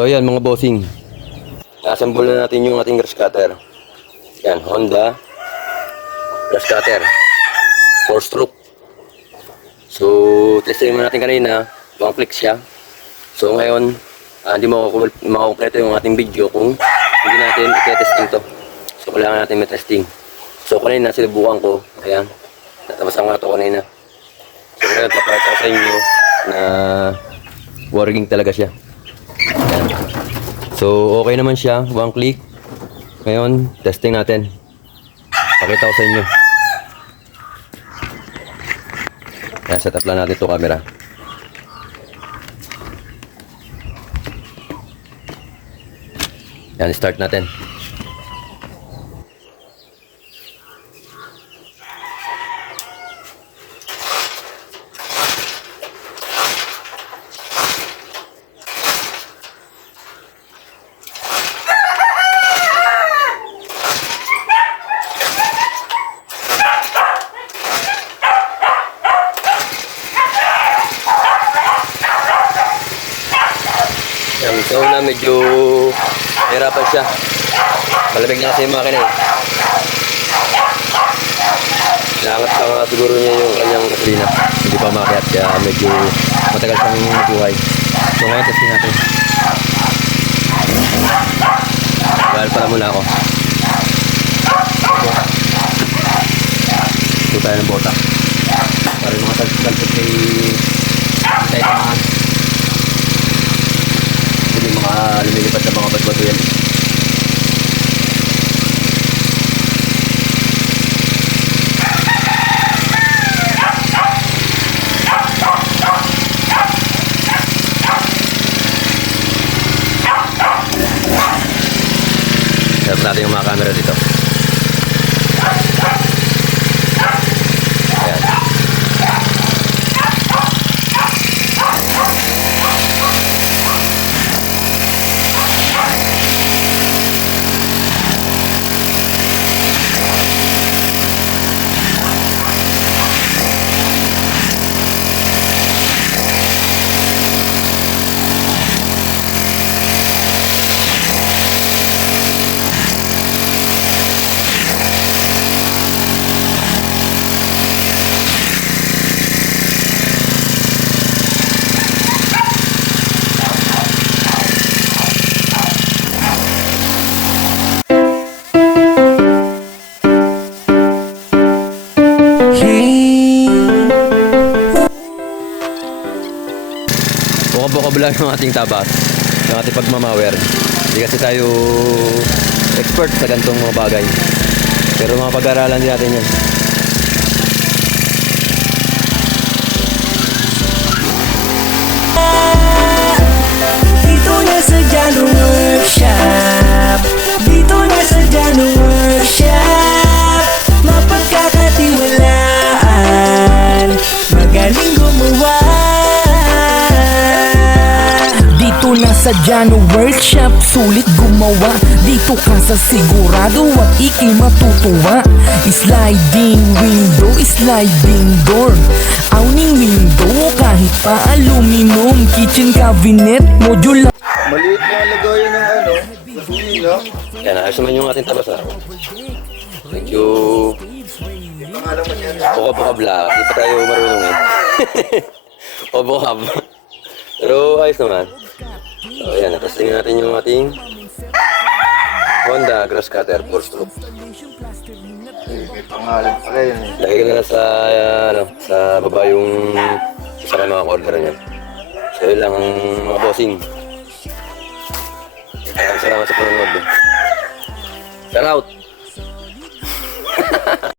So ayan mga bossing, assemble na natin yung ating grass cutter. Yan, Honda grass cutter 4-stroke. So testing mo natin kanina, 1 click siya. So ngayon hindi makukumpleto yung ating video kung hindi natin i-testing to. So kailangan natin may testing. So kanina sinubukan ko, ayan, natapasan ko na to kanina. So ngayon papakita ko sa inyo na working talaga siya. Ayan. So okay naman siya, 1 click. Ngayon testing natin, pakita ko sa inyo. Ayan, set up lang natin itong camera. Ayan, start natin. So na medyo hirapan siya. Malamig na kasi yung makina eh. Naangat pa nga siguro niya yung kanyang gasolina. Hindi pa makiat kaya medyo matagal siyang buhay. So ngayon testing natin. Dahil pala muna ako. Ito tayo ng bota. Para yung mga talpot ay tayo tamaan. Yung mga lumilipad na mga bato-bato yan. Set natin yung mga camera dito. Ayan. Bukab-bukab lang yung ating tabas, yung ating pagmamawer. Hindi kasi tayo expert sa ganitong mga bagay, pero mga pag-aralan din natin yan. Dito na sa Jano Workshop, dito na sa Jano Workshop, mapagkakatiwalaan, magaling gumawa. Dito na sa Jano Workshop, sulit gumawa. Dito ka sa sigurado at ikay matutuwa. Sliding window, sliding door, awning window, kahit pa aluminum, kitchen cabinet, modular. Maliit na lagayan ng gasolina. Yan, ayos naman yung ating tabas. Medyo Pangalan mo yan. bukab-bukab lang, hindi pa tayo marunong eh. O bukab. Pero ayos naman. So yan, natesting natin yung ating Honda grass cutter 4-stroke. May pangalan pala yan eh. Lagay ko na lang sa, sa baba yung isa ka mga order niya. So yun lang mga bossing. Salamat sa panonood. Shout out!